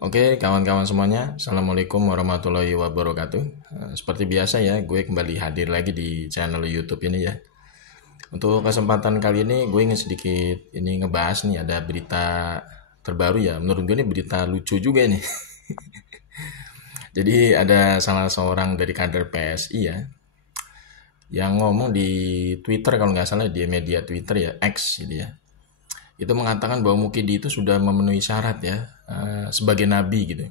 Oke, kawan-kawan semuanya, Assalamualaikum warahmatullahi wabarakatuh. Seperti biasa ya, gue kembali hadir lagi di channel YouTube ini ya. Untuk kesempatan kali ini, gue ingin sedikit ini ngebahas nih, ada berita terbaru ya. Menurut gue ini berita lucu juga nih. Jadi ada salah seorang dari kader PSI ya, yang ngomong di Twitter kalau nggak salah, di media Twitter ya, X gitu ya. Itu mengatakan bahwa Mukidi itu sudah memenuhi syarat ya, sebagai nabi gitu.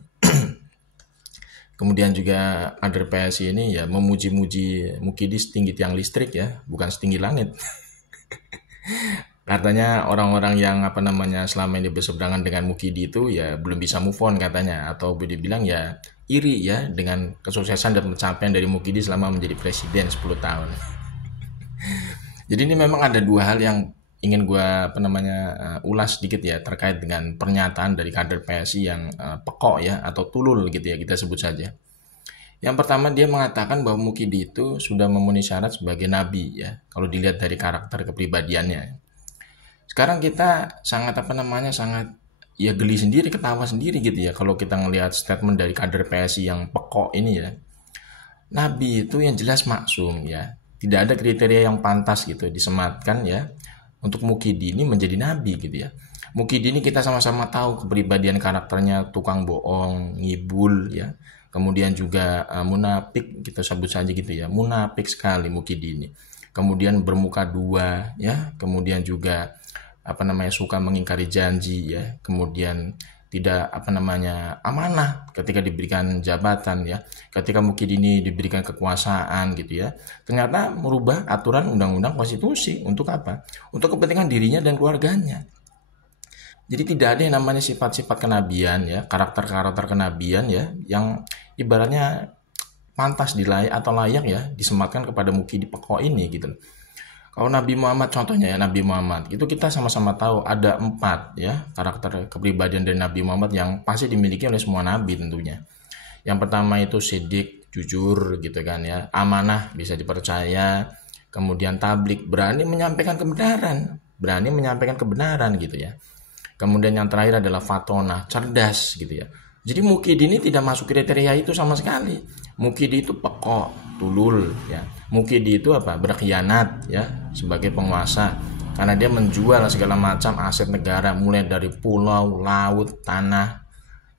Kemudian juga kader PSI ini ya memuji-muji Mukidi setinggi tiang listrik ya, bukan setinggi langit. Katanya orang-orang yang selama ini berseberangan dengan Mukidi itu ya belum bisa move on katanya, atau boleh dibilang ya iri ya dengan kesuksesan dan pencapaian dari Mukidi selama menjadi presiden 10 tahun. Jadi ini memang ada dua hal yang ingin gue ulas sedikit ya terkait dengan pernyataan dari kader PSI yang pekok ya atau tulul gitu ya kita sebut saja. Yang pertama dia mengatakan bahwa Mukidi itu sudah memenuhi syarat sebagai nabi ya kalau dilihat dari karakter kepribadiannya. Sekarang kita sangat ya geli sendiri, ketawa sendiri gitu ya kalau kita ngelihat statement dari kader PSI yang pekok ini ya. Nabi itu yang jelas maksum ya. Tidak ada kriteria yang pantas gitu disematkan ya untuk Mukidi ini menjadi nabi gitu ya. Mukidi ini kita sama-sama tahu kepribadian karakternya tukang bohong, ngibul ya. Kemudian juga munafik kita sebut saja gitu ya. Munafik sekali Mukidi ini. Kemudian bermuka dua ya, kemudian juga suka mengingkari janji ya. Kemudian tidak amanah ketika diberikan jabatan ya, ketika Mukidi ini diberikan kekuasaan gitu ya, ternyata merubah aturan undang-undang konstitusi untuk apa? Untuk kepentingan dirinya dan keluarganya. Jadi tidak ada yang namanya sifat-sifat kenabian ya, karakter-karakter kenabian ya yang ibaratnya pantas atau layak ya disematkan kepada Mukidi pekok ini gitu. Kalau Nabi Muhammad contohnya ya, Nabi Muhammad itu kita sama-sama tahu ada 4 ya karakter kepribadian dari Nabi Muhammad yang pasti dimiliki oleh semua nabi tentunya. Yang pertama itu sidik, jujur gitu kan ya, amanah, bisa dipercaya, kemudian tablik, berani menyampaikan kebenaran gitu ya. Kemudian yang terakhir adalah fatona, cerdas gitu ya. Jadi Mukidi ini tidak masuk kriteria itu sama sekali. Mukidi itu pekok, tulul ya. Mukidi itu berkhianat ya sebagai penguasa karena dia menjual segala macam aset negara mulai dari pulau, laut, tanah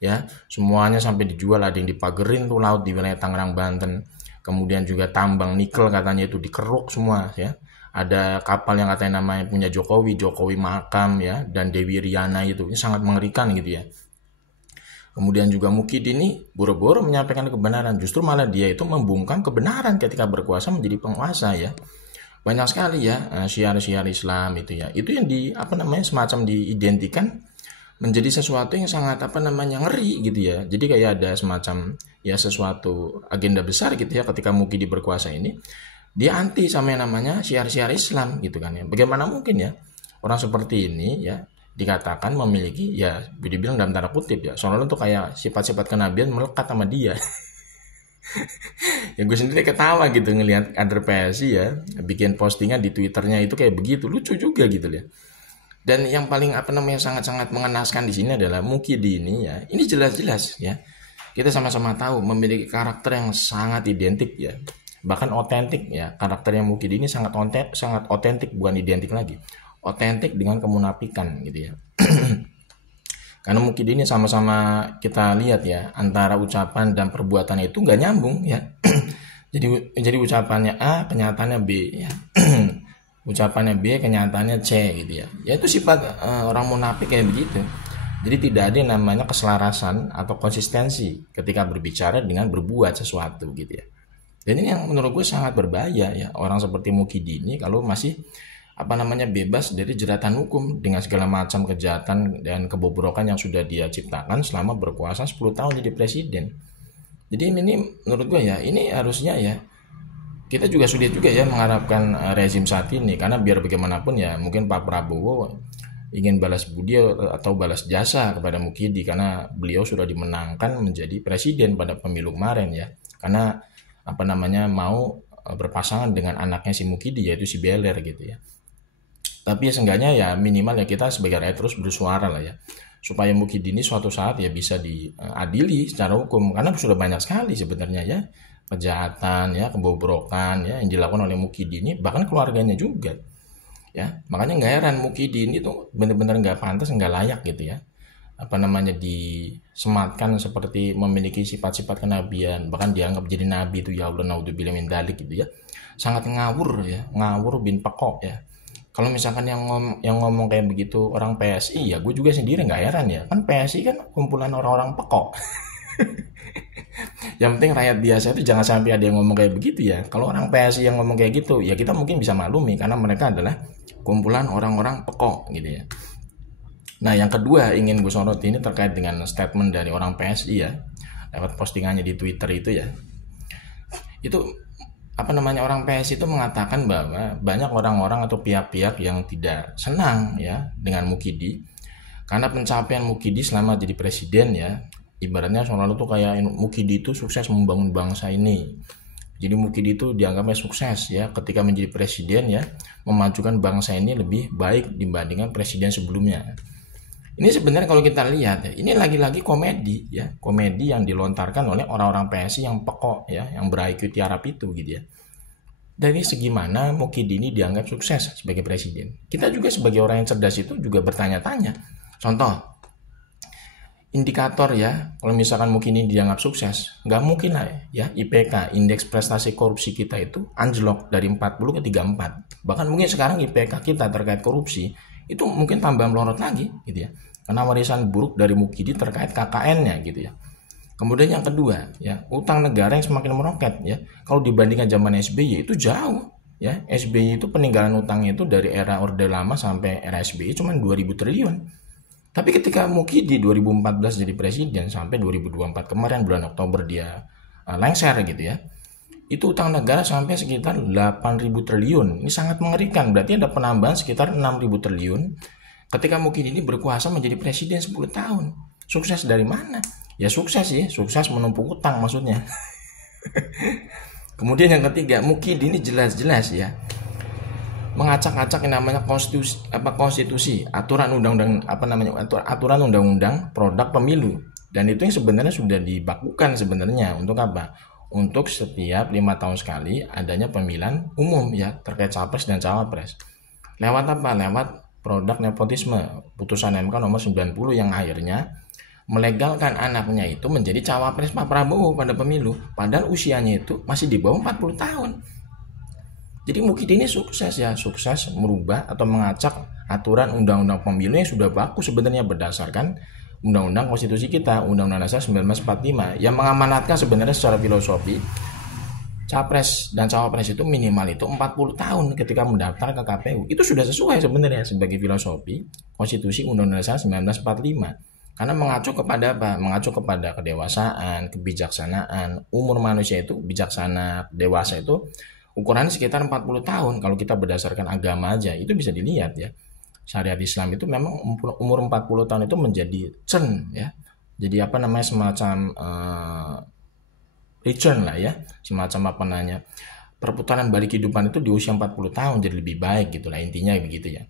ya, semuanya sampai dijual. Ada yang dipagerin tuh laut di wilayah Tangerang, Banten. Kemudian juga tambang nikel katanya itu dikeruk semua ya. Ada kapal yang katanya namanya punya Jokowi Makam ya, dan Dewi Riana itu. Ini sangat mengerikan gitu ya. Kemudian juga Mukidi ini boro-boro menyampaikan kebenaran, justru malah dia itu membungkam kebenaran ketika berkuasa menjadi penguasa ya. Banyak sekali ya syiar-syiar Islam itu ya. Itu yang semacam diidentikan menjadi sesuatu yang sangat ngeri gitu ya. Jadi kayak ada semacam ya sesuatu agenda besar gitu ya ketika Mukidi berkuasa ini. Dia anti sama yang namanya syiar-syiar Islam gitu kan ya. Bagaimana mungkin ya orang seperti ini ya dikatakan memiliki ya dibilang dalam tanda kutip ya soalnya tuh kayak sifat-sifat kenabian melekat sama dia. Ya gue sendiri ketawa gitu ngelihat kader PSI ya bikin postingan di Twitternya itu kayak begitu, lucu juga gitu ya. Dan yang paling sangat-sangat mengenaskan di sini adalah Mukidi ini ya, ini jelas-jelas ya kita sama-sama tahu memiliki karakter yang sangat identik ya, bahkan otentik ya. Karakter yang Mukidi ini sangat otentik, bukan identik lagi, otentik dengan kemunafikan gitu ya. Karena Mukidi ini sama-sama kita lihat ya antara ucapan dan perbuatannya itu nggak nyambung ya. jadi ucapannya A, kenyataannya B ya. Ucapannya B, kenyataannya C gitu ya. Ya itu sifat orang munafik kayak begitu. Jadi tidak ada yang namanya keselarasan atau konsistensi ketika berbicara dengan berbuat sesuatu gitu ya. Dan ini yang menurut gue sangat berbahaya ya, orang seperti Mukidi ini kalau masih bebas dari jeratan hukum dengan segala macam kejahatan dan kebobrokan yang sudah dia ciptakan selama berkuasa 10 tahun jadi presiden. Jadi ini menurut gue ya, ini harusnya ya kita juga sulit juga ya mengharapkan rezim saat ini, karena biar bagaimanapun ya mungkin Pak Prabowo ingin balas budi atau balas jasa kepada Mukidi karena beliau sudah dimenangkan menjadi presiden pada pemilu kemarin ya, karena mau berpasangan dengan anaknya si Mukidi yaitu si Beler gitu ya. Tapi ya seenggaknya ya minimal ya kita sebagai rakyat terus bersuara lah ya. supaya Mukidi ini suatu saat ya bisa diadili secara hukum, karena sudah banyak sekali sebenarnya ya kejahatan ya, kebobrokan ya yang dilakukan oleh Mukidi ini, bahkan keluarganya juga ya. Makanya nggak heran Mukidi ini tuh benar-benar nggak pantas, nggak layak gitu ya, disematkan seperti memiliki sifat-sifat kenabian, bahkan dianggap jadi nabi itu, ya Allah naudzubillah min dzalik gitu ya. Sangat ngawur ya, ngawur bin pekok ya. Kalau misalkan yang ngomong kayak begitu orang PSI, ya gue juga sendiri nggak heran ya, kan PSI kan kumpulan orang-orang pekok. Yang penting rakyat biasa itu jangan sampai ada yang ngomong kayak begitu ya. Kalau orang PSI yang ngomong kayak gitu, ya kita mungkin bisa maklumi karena mereka adalah kumpulan orang-orang pekok gitu ya. Nah, yang kedua ingin gue soroti ini terkait dengan statement dari orang PSI ya, lewat postingannya di Twitter itu ya. Itu orang PSI itu mengatakan bahwa banyak orang-orang atau pihak-pihak yang tidak senang ya dengan Mukidi karena pencapaian Mukidi selama jadi presiden ya, ibaratnya selalu tuh kayak Mukidi itu sukses membangun bangsa ini. Jadi Mukidi itu dianggapnya sukses ya ketika menjadi presiden ya, memajukan bangsa ini lebih baik dibandingkan presiden sebelumnya. Ini sebenarnya kalau kita lihat ya, ini lagi-lagi komedi ya, komedi yang dilontarkan oleh orang-orang PSI yang pekok ya, yang ber-IQ tiarap itu gitu ya. Dari segi mana Mukidi ini dianggap sukses sebagai presiden? Kita juga sebagai orang yang cerdas itu juga bertanya-tanya. Contoh, indikator ya, kalau misalkan Mukidi dianggap sukses, nggak mungkin lah ya IPK, indeks prestasi korupsi kita itu anjlok dari 40 ke 34. Bahkan mungkin sekarang IPK kita terkait korupsi itu mungkin tambah melorot lagi gitu ya, karena warisan buruk dari Mukidi terkait KKN-nya gitu ya. Kemudian yang kedua ya, utang negara yang semakin meroket ya. Kalau dibandingkan zaman SBY itu jauh ya. SBY itu peninggalan utangnya itu dari era Orde Lama sampai era SBY cuma 2000 triliun. Tapi ketika Mukidi 2014 jadi presiden sampai 2024 kemarin bulan Oktober dia lengser gitu ya, itu utang negara sampai sekitar 8.000 triliun. Ini sangat mengerikan, berarti ada penambahan sekitar 6.000 triliun ketika Mukidi ini berkuasa menjadi presiden 10 tahun. Sukses dari mana? Ya sukses sih, sukses menumpuk utang maksudnya. Kemudian yang ketiga, Mukidi ini jelas-jelas ya mengacak-acak yang namanya konstitusi, aturan undang-undang aturan undang-undang produk pemilu. Dan itu yang sebenarnya sudah dibakukan sebenarnya untuk apa? Untuk setiap 5 tahun sekali adanya pemilihan umum ya terkait capres dan cawapres. Lewat apa? Lewat produk nepotisme, putusan MK nomor 90 yang akhirnya melegalkan anaknya itu menjadi cawapres Pak Prabowo pada pemilu, padahal usianya itu masih di bawah 40 tahun. Jadi Mukidi ini sukses ya, sukses merubah atau mengacak aturan undang-undang pemilu yang sudah baku sebenarnya berdasarkan undang-undang konstitusi kita, Undang-Undang Dasar 1945, yang mengamanatkan sebenarnya secara filosofi capres dan cawapres itu minimal itu 40 tahun ketika mendaftar ke KPU. Itu sudah sesuai sebenarnya sebagai filosofi konstitusi Undang-Undang Dasar 1945. Karena mengacu kepada apa? Mengacu kepada kedewasaan, kebijaksanaan. Umur manusia itu bijaksana, dewasa itu ukurannya sekitar 40 tahun. Kalau kita berdasarkan agama aja, itu bisa dilihat ya. Syariat Islam itu memang umur 40 tahun itu menjadi ya. Jadi semacam return lah ya. Semacam perputaran balik kehidupan itu di usia 40 tahun jadi lebih baik gitu lah, intinya begitu ya.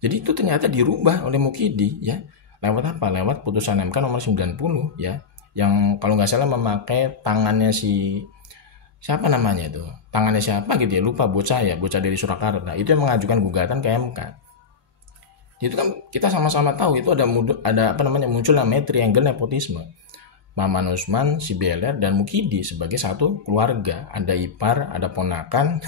Jadi itu ternyata dirubah oleh Mukidi ya. Lewat apa? Lewat putusan MK nomor 90 ya, yang kalau nggak salah memakai tangannya siapa namanya itu, tangannya siapa gitu ya, lupa, bocah dari Surakarta, itu yang mengajukan gugatan ke MK. Itu kan kita sama-sama tahu itu ada muncul namanya triangle nepotisme, Maman Usman, si Beler dan Mukidi sebagai satu keluarga, ada ipar, ada ponakan.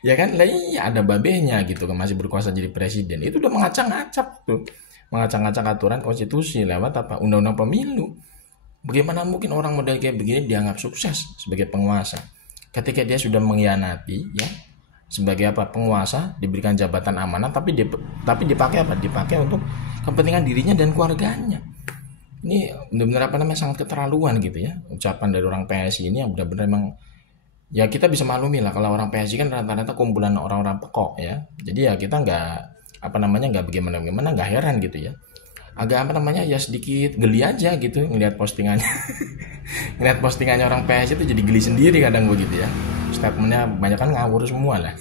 Ya kan, lah iya ada babehnya gitu kan, masih berkuasa jadi presiden. Itu udah mengacak-ngacak tuh, mengacak-ngacak aturan konstitusi lewat apa? Undang-undang pemilu. Bagaimana mungkin orang model kayak begini dianggap sukses sebagai penguasa ketika dia sudah mengkhianati ya, sebagai penguasa, diberikan jabatan amanah tapi dipakai apa? Dipakai untuk kepentingan dirinya dan keluarganya. Ini benar-benar sangat keterlaluan gitu ya, ucapan dari orang PSI ini yang benar-benar memang ya kita bisa maklumi lah kalau orang PSI kan rata-rata kumpulan orang-orang pekok ya. Jadi ya kita nggak bagaimana nggak heran gitu ya, agak ya sedikit geli aja gitu ngelihat postingannya. Ngelihat postingannya orang PS itu jadi geli sendiri kadang begitu ya, statementnya banyak kan ngawur semua lah.